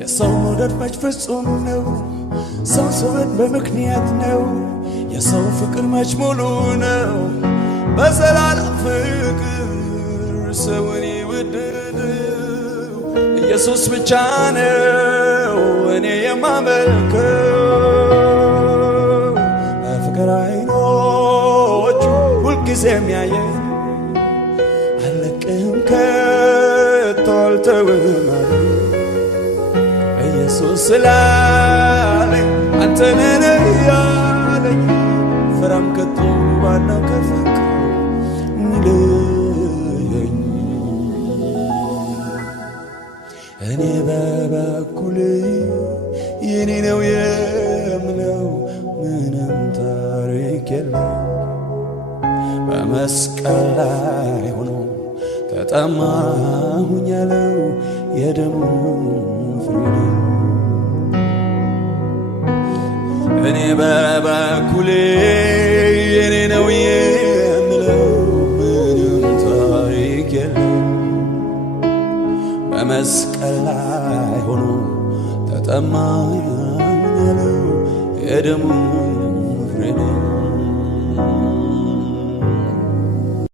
የሰው መውደድ መች ፍጹም ነው ሰው ሰውን በምክንያት ነው የሰው ፍቅር መች ሙሉ ነው በዘላለም ፍቅር ሰውን ይወደደው ኢየሱስ ብቻ ነው እኔ የማመልከው በፍቅር አይኖቹ ሁልጊዜ የሚያየኝ አልለቅህም ከቶ አልተውህም ኢየሱስ ስላለኝ አንተ ነህ ያለኝ ፍራም ከቶ ባለው ከፍቅር ንለየኝ እኔ በበኩሌ የኔ ነው የምለው ምንም ታሪክ የለም በመስቀል ላይ ሆኖ ተጠማሁኝ ያለው የደሙ ፍሬ እኔ በበኩሌ የኔ ነው የምለው ምንም ታሪክ የለም በመስቀል ላይ ሆኖ ተጠማሁኝ ያለው የደሙ